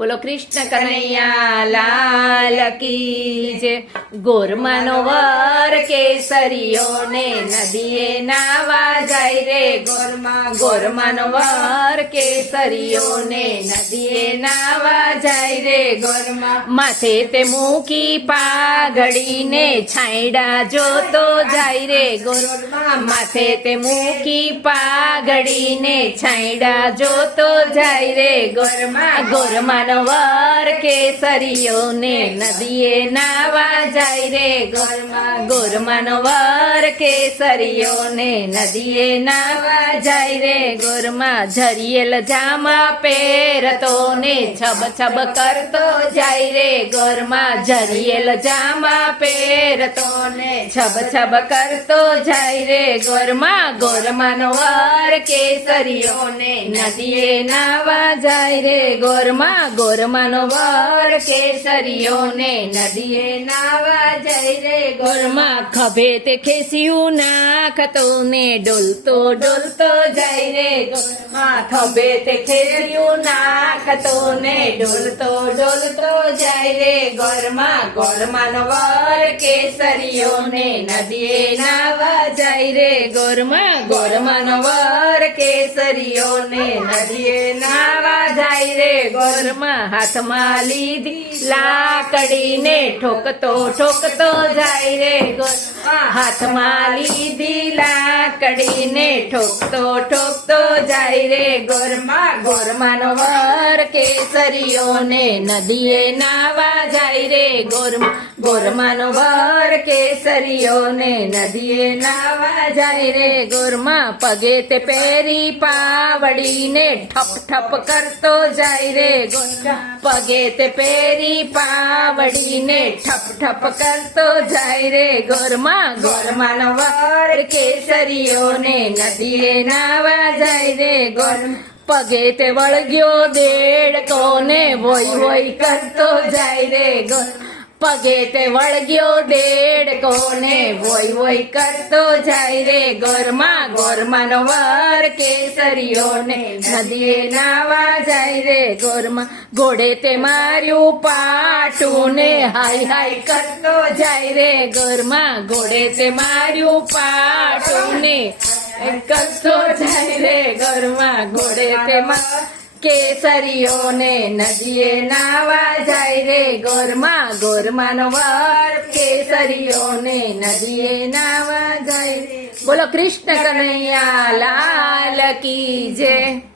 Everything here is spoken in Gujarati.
બોલો કૃષ્ણ કનૈયા લાલ કી જય। ગોરમાનો વર કેસરીયો ને નદીએ નાવા જાય રે ગોરમાનો વર કેસરીયો ને નદીએ નાવા જાય રે માથે તે મૂકી પાઘડીને છાંયડા જોતો જાય રે માથે તે મૂકી પાઘડીને છાંયડા જોતો જાય રે ગોરમાનો વર કેસરીયો ને નદીએ નાવા જાય રે ગોરમાનો વર કેસરીયો ને નદીએ નાવા જાય રે ગોરમા ઝરિયેલ જામા પહેરતો ને છબ છબ કરતો જાય રે ગોરમા ઝરિયેલ જામા પહેરતો ને છબ છબ કરતો જાય રે ગોરમાનો વર કેસરીયો ને નદીએ નાવા જાય રે ગોરમાનો વર કેસરીયો ને નદીએ નાવા જાય રે ખભે તે ખેસ્યું નાખતો ને ડોલતો ડોલતો જાય રે ખભે તે ખેસ્યું નાખતો ને ડોલતો ડોલતો જાય રે ગોરમાનો વર કેસરીયો ને નદીએ નાવા જાય રે ગોરમાનો વર કેસરીયો ને નદીએ નાવા જાય રે હાથમાં લીધી લાકડીને ઠોકતો ઠોકતો જાય રે હાથમાં લીધી લાકડીને ઠોકતો ઠોકતો જાય રે ગોરમાનો વર કેસરીયો ને નદીએ નાવા જાય રે ગોરમાનો વર કેસરીયો ને નદીએ નાવા જાય રે પગે તે પહેરી પાવડીને ઠપ ઠપ કરતો જાય રે પગે તે પહેરી પાવડીને ઠપ ઠપ કરતો જાય રે ગોરમાનો વર કેસરીયો ને નદીએ નાવા જાય રે પગે તે વળગ્યો દેડકો ને વોય વોય કરતો જાય રે પગે તે વળગ્યો દેડકો ને વોય વોય કરતો જાય રે ગોરમાનો વર કેસરીયો ને નદીએ નાવા જાય રે ઘોડે તે માર્યું પાટું ને હાય હાય કરતો જાય રે ઘોડે તે માર્યું પાટું ને કરતો જાય રે ઘોડે તે કેસરીયો ને નદીએ નાવા જાય રે ગોરમાનો વર કેસરીયો ને નદીએ નાવા જાય રે બોલો કૃષ્ણ કનૈયા લાલ કી જય।